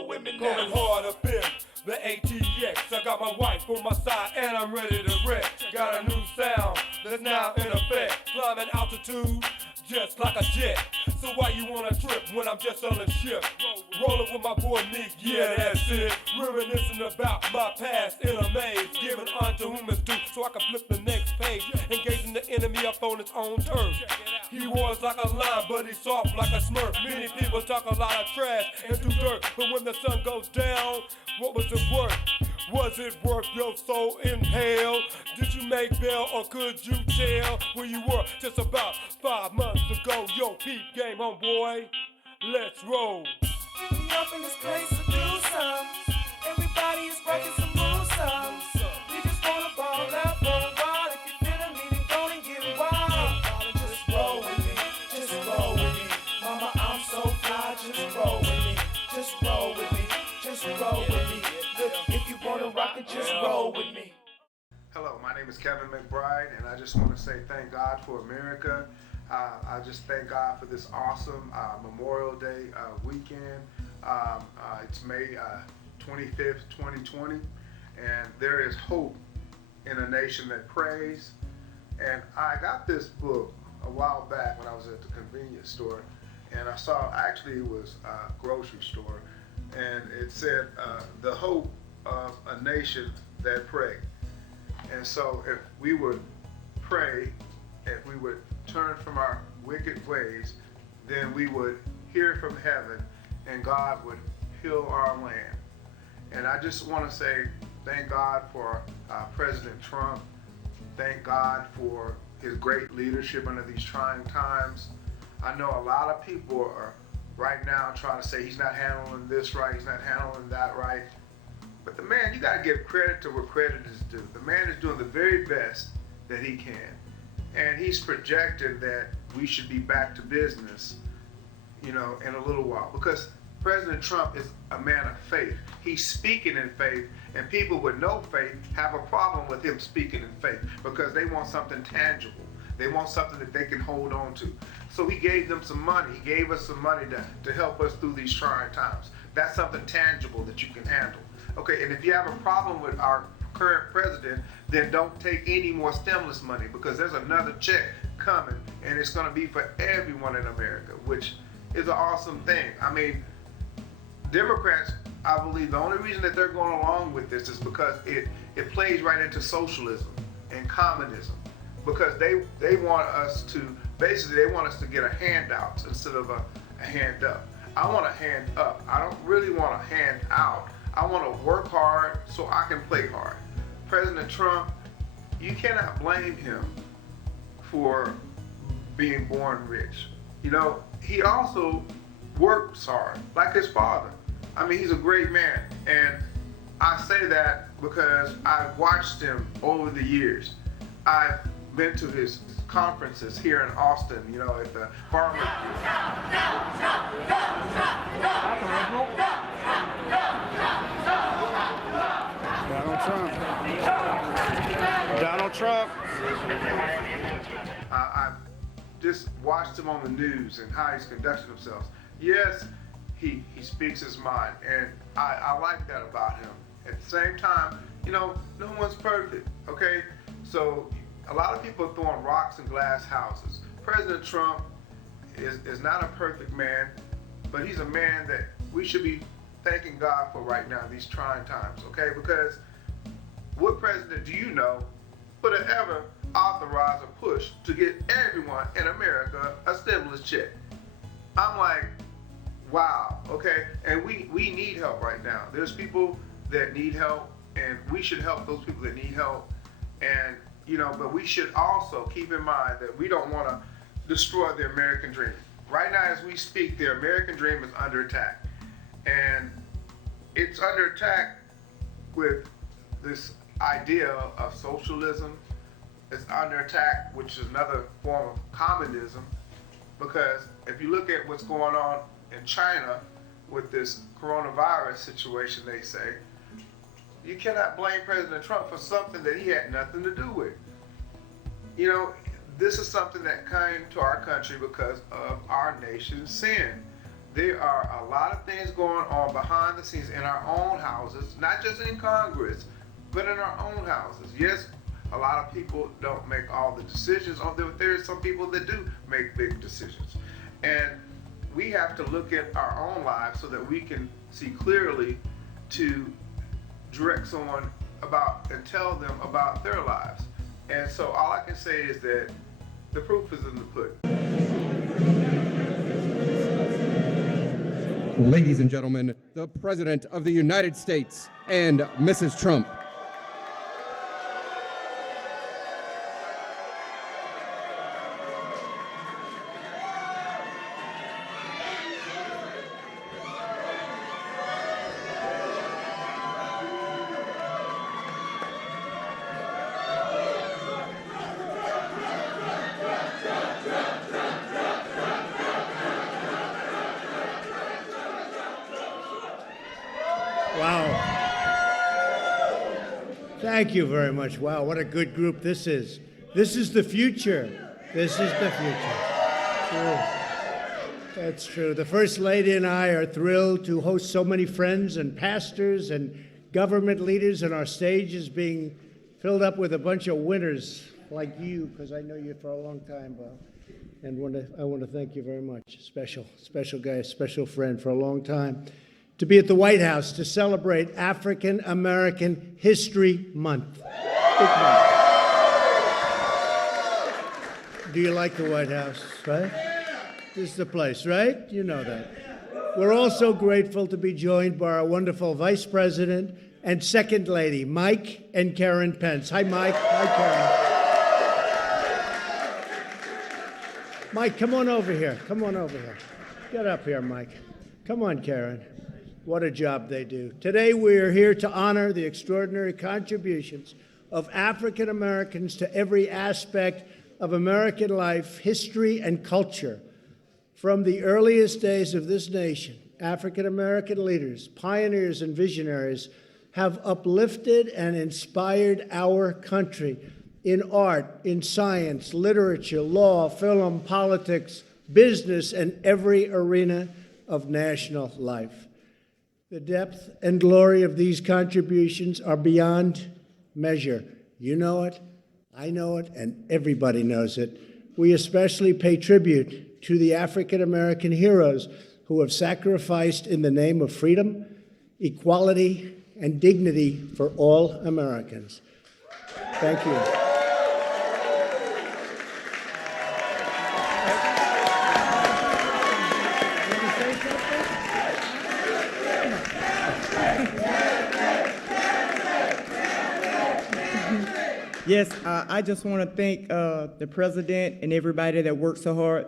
roll with me now. Going hard up in the ATX. I got my wife on my side and I'm ready to wreck. Got a new sound that's now in effect. Climbing altitude just like a jet. So why you wanna trip when I'm just on a ship? Rolling with my boy Nick, yeah, that's it. Reminiscing about my past in a maze. Giving unto whom is due so I can flip the next page. Engaging the enemy up on its own turf. He was like a lion, but he's soft like a smurf. Many people talk a lot of trash and do dirt, but when the sun goes down, what was it worth? Was it worth your soul in hell? Did you make bail or could you tell where you were just about 5 months ago? Yo, peep game, homeboy, let's roll. We up in this place to do some. Everybody is rocking some moves, some. We just wanna ball out for a while. If you feeling me, then go and get wild. Just roll with me, just roll with me. Mama, I'm so fly, just roll with me. Just roll with me, just roll with me. Look, if you wanna rock it, just roll with me. Hello, my name is Kevin McBride, and I just want to say thank God for America. I just thank God for this awesome Memorial Day weekend. It's May 25th, 2020, and there is hope in a nation that prays. And I got this book a while back when I was at the convenience store, and I saw, actually it was a grocery store, and it said, the hope of a nation that pray. And so if we would pray, if we would turn from our wicked ways, then we would hear from heaven and God would heal our land. And I just want to say thank God for President Trump. Thank God for his great leadership under these trying times. I know a lot of people are right now trying to say he's not handling this right, he's not handling that right. But the man, you got to give credit to where credit is due. The man is doing the very best that he can. And he's projecting that we should be back to business, in a little while. Because President Trump is a man of faith. He's speaking in faith, and people with no faith have a problem with him speaking in faith because they want something tangible. They want something that they can hold on to. So he gave them some money. He gave us some money to help us through these trying times. That's something tangible that you can handle. Okay, and if you have a problem with our current president, then don't take any more stimulus money because there's another check coming and it's going to be for everyone in America, which is an awesome thing. I mean, Democrats, I believe the only reason that they're going along with this is because it plays right into socialism and communism, because they want us to, basically they want us to get a handout instead of a hand up. I want a hand up. I don't really want a hand out. I want to work hard so I can play hard. President Trump, you cannot blame him for being born rich. He also works hard, like his father. I mean, he's a great man. And I say that because I've watched him over the years. I've been to his conferences here in Austin, at the farmer. Donald Trump. I've just watched him on the news and how he's conducting himself. Yes, he speaks his mind, and I like that about him. At the same time, no one's perfect, okay? So a lot of people are throwing rocks in glass houses. President Trump is not a perfect man, but he's a man that we should be thanking God for right now, these trying times, okay? Because what president do you know would have ever authorized a push to get everyone in America a stimulus check? I'm like, wow, okay? And we need help right now. There's people that need help, and we should help those people that need help. And, but we should also keep in mind that we don't want to destroy the American dream. Right now, as we speak, the American dream is under attack. And it's under attack with this idea of socialism. It's under attack, which is another form of communism, because if you look at what's going on in China with this coronavirus situation, they say, you cannot blame President Trump for something that he had nothing to do with. This is something that came to our country because of our nation's sin. there are a lot of things going on behind the scenes in our own houses, not just in Congress, but in our own houses. Yes, a lot of people don't make all the decisions. There are some people that do make big decisions. And we have to look at our own lives so that we can see clearly to direct someone about and tell them about their lives. And so all I can say is that the proof is in the pudding. Ladies and gentlemen, the President of the United States and Mrs. Trump. Wow. Thank you very much. Wow, what a good group this is. This is the future. This is the future. True. That's true. The First Lady and I are thrilled to host so many friends and pastors and government leaders, and our stage is being filled up with a bunch of winners like you, because I know you for a long time, Bob. And I want to thank you very much. Special guy, special friend for a long time. To be at the White House to celebrate African American History Month. Big month. Do you like the White House, right? This is the place, right? You know that. We're also grateful to be joined by our wonderful Vice President and Second Lady, Mike and Karen Pence. Hi, Mike. Hi, Karen. Mike, come on over here. Come on over here. Get up here, Mike. Come on, Karen. What a job they do. Today we are here to honor the extraordinary contributions of African Americans to every aspect of American life, history, and culture. From the earliest days of this nation, African American leaders, pioneers, and visionaries have uplifted and inspired our country in art, in science, literature, law, film, politics, business, and every arena of national life. The depth and glory of these contributions are beyond measure. You know it, I know it, and everybody knows it. We especially pay tribute to the African American heroes who have sacrificed in the name of freedom, equality, and dignity for all Americans. Thank you. Yes, I just want to thank the president and everybody that worked so hard,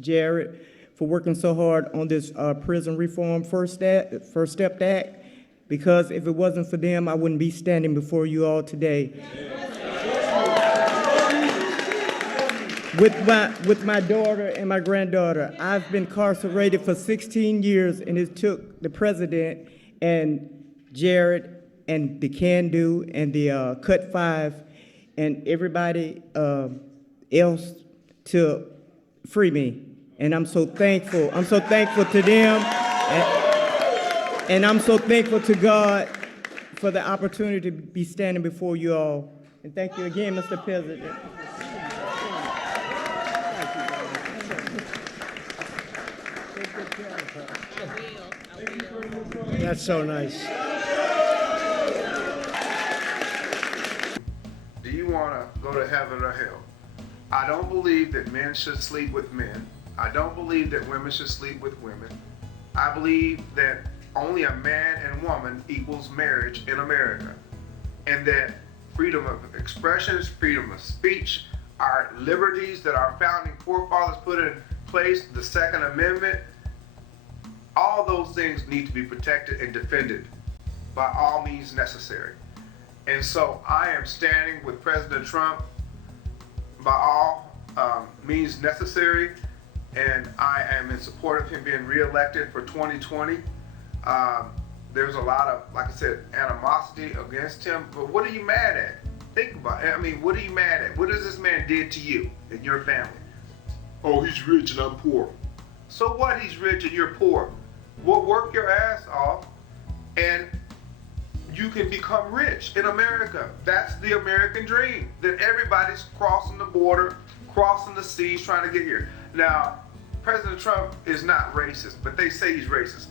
Jared, for working so hard on this prison reform First Step Act, because if it wasn't for them, I wouldn't be standing before you all today. With my daughter and my granddaughter, I've been incarcerated for 16 years, and it took the president and Jared and the Can Do and the Cut 5 and everybody else to free me. And I'm so thankful. I'm so thankful to them. And I'm so thankful to God for the opportunity to be standing before you all. And thank you again, Mr. President. That's so nice. Do you want to go to heaven or hell? I don't believe that men should sleep with men. I don't believe that women should sleep with women. I believe that only a man and woman equals marriage in America. And that freedom of expression, freedom of speech, our liberties that our founding forefathers put in place, the Second Amendment, all those things need to be protected and defended by all means necessary. And so I am standing with President Trump by all means necessary, and I am in support of him being reelected for 2020. There's a lot of, like I said, animosity against him, but what are you mad at? Think about it. I mean, what are you mad at? What has this man did to you and your family? Oh, he's rich and I'm poor. So what? He's rich and you're poor. Well, work your ass off and you can become rich in America. That's the American dream, that everybody's crossing the border, crossing the seas, trying to get here. Now, President Trump is not racist, but they say he's racist.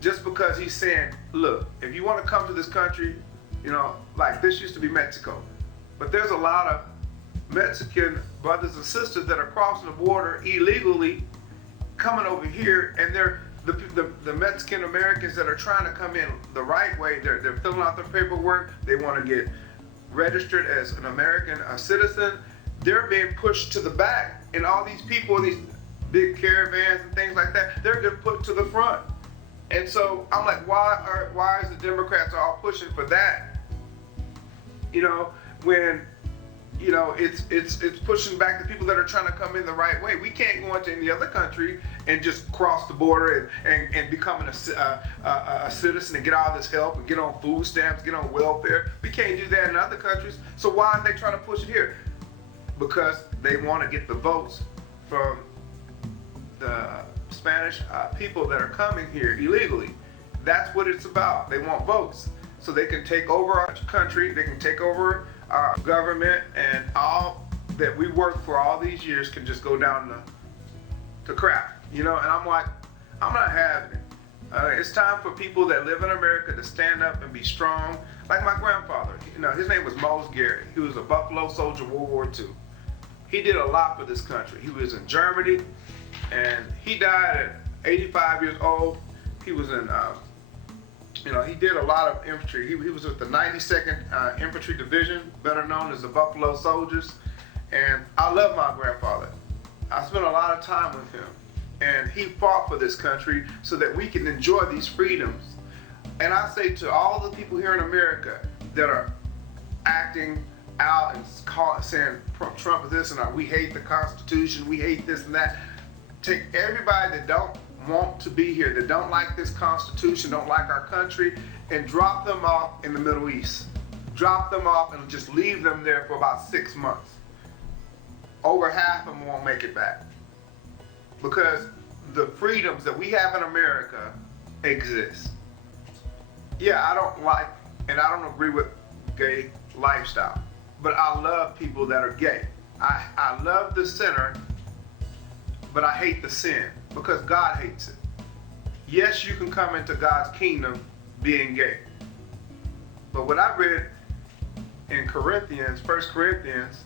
Just because he's saying, look, if you want to come to this country, you know, like this used to be Mexico, but there's a lot of Mexican brothers and sisters that are crossing the border illegally, coming over here, and they're the Mexican Americans that are trying to come in the right way. They're filling out their paperwork. They want to get registered as an American citizen. They're being pushed to the back, and all these people, these big caravans and things like that, they're getting put to the front. And so I'm like, why is the Democrats all pushing for that? You know, when you know it's pushing back the people that are trying to come in the right way. We can't go into any other country and just cross the border and becoming a citizen and get all this help and get on food stamps, get on welfare. We can't do that in other countries. So why are they trying to push it here? Because they want to get the votes from the Spanish people that are coming here illegally. That's what it's about. They want votes so they can take over our country, they can take over our government, and all that we worked for all these years can just go down to crap, you know. And I'm like, I'm not having it. It's time for people that live in America to stand up and be strong. Like my grandfather, you know, his name was Mose Gary. He was a Buffalo soldier, World War II. He did a lot for this country. He was in Germany, and he died at 85 years old. He was in, you know, he did a lot of infantry. He was with the 92nd Infantry Division, better known as the Buffalo Soldiers. And I love my grandfather. I spent a lot of time with him. And he fought for this country so that we can enjoy these freedoms. And I say to all the people here in America that are acting out and saying Trump is this and we hate the Constitution, we hate this and that. Take everybody that don't want to be here, that don't like this Constitution, don't like our country, and drop them off in the Middle East. Drop them off and just leave them there for about 6 months. Over half of them won't make it back. Because the freedoms that we have in America exist. Yeah, I don't like and I don't agree with gay lifestyle, but I love people that are gay. I love the sinner, but I hate the sin because God hates it. Yes, you can come into God's kingdom being gay. But what I read in Corinthians, 1 Corinthians,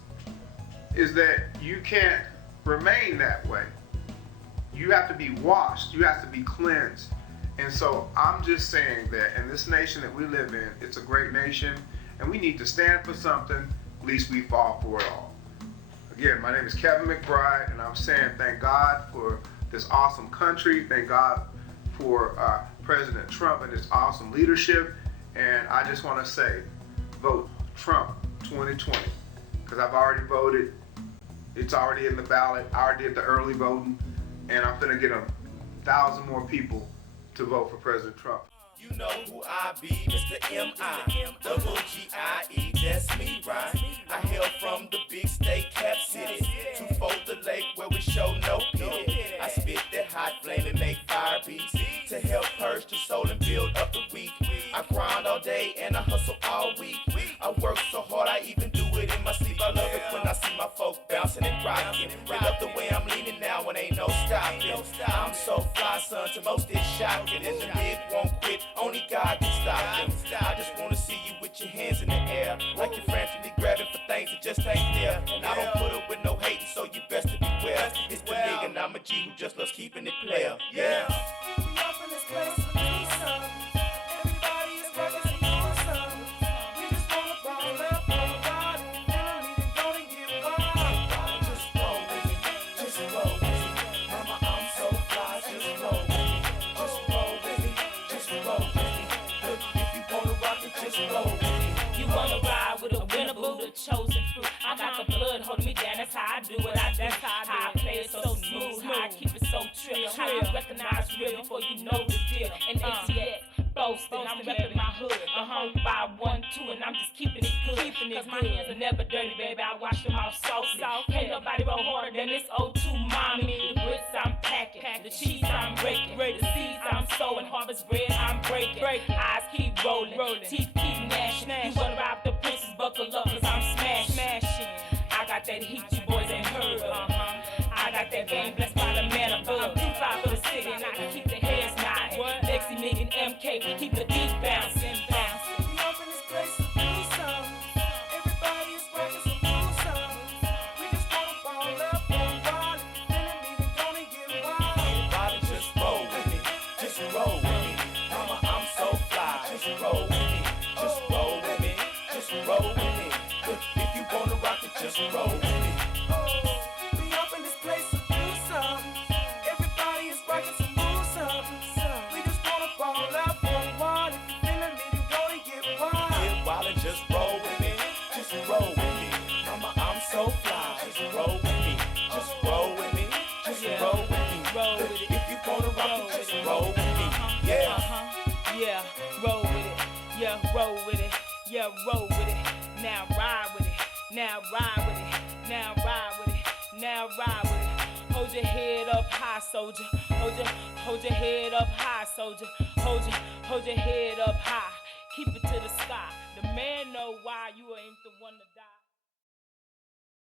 is that you can't remain that way. You have to be washed. You have to be cleansed. And so I'm just saying that in this nation that we live in, it's a great nation, and we need to stand for something, least we fall for it all. Again, my name is Kevin McBride, and I'm saying thank God for this awesome country. Thank God for President Trump and his awesome leadership. And I just want to say, vote Trump 2020, because I've already voted. It's already in the ballot. I already did the early voting, and I'm finna get 1,000 more people to vote for President Trump. You know who I be, Mr. M.I.G.I.E. That's me, right? I hail from the big state cap city, to fold the lake where we show no pity. I spit that hot flame and make fire beats to help purge the soul and build up the weak. I grind all day and I hustle all week. I work so hard I even do it in my sleep. I love it when I see my folk bouncing and rocking. They love the way I'm leaning now when ain't no stopping. I'm so fly, son, to most it's shocking. And the big won't quit, only God can stop them. I just wanna see you with your hands in the air, like you're frantically grabbing for things that just ain't there. And I don't put up with no hating, so you best to beware. It's the nigga and I'm a G who just loves keeping it player. Yeah. We up in this place to do some. Everybody is rocking some awesome. We just wanna ball up on God. And we gonna get wild. Just roll with me, just roll with me. Mama, I'm so fly, just roll with me. Just roll with me, just roll with me. Look, if you wanna rock it, just roll with me. You wanna ride with a winner boo, the chosen fruit. I got the blood holding me down, that's how I do what I do. How I play it so smooth, how I keep it so trill. How you recognize real before you know the deal. And ATX, boasting. I'm repping my hood. The home 512, and I'm just keeping it good. Cause my hands are never dirty, baby. I wash them off softly. Can't nobody roll harder than this O2 mommy. The grits I'm packing, the cheese I'm breaking, the seeds I'm sowing, harvest bread I'm breaking. Eyes keep rolling, teeth keep gnashing. You wanna rob the princess, buckle up, cause I'm smashing. I got that heat you boys ain't heard of. I got that game blessed by the man above. I'm too fly for the city, and I can keep the heads nodding. Lexi, Megan, MK, keep the beat bouncing. We up in this place to do something. Everybody is rocking some cool songs. We just wanna ball up for a while. If you're feeling me, then gonna get wild. Everybody just roll with me, just roll with me. Mama, I'm so fly, just roll with me, just roll with me, just roll with me. If you wanna rock it, just roll with me. We up in this place to do something. Everybody is rocking some cool something. We just wanna ball up for a while. If you're feeling me, then gonna get wild. Get wild and just roll with me, just roll with me. Mama, I'm so fly, just roll with me, just roll with me, just roll with me. If you wanna rock it, just roll with me. Yeah. Yeah, roll with it. Yeah, roll with it. Yeah, roll with it. Now ride with it. Now ride with it. Now ride with it. Now ride with it. Hold your head up high, soldier. Hold your head up high, soldier. Hold your head up high. Keep it to the sky. The man know why you ain't the one to die.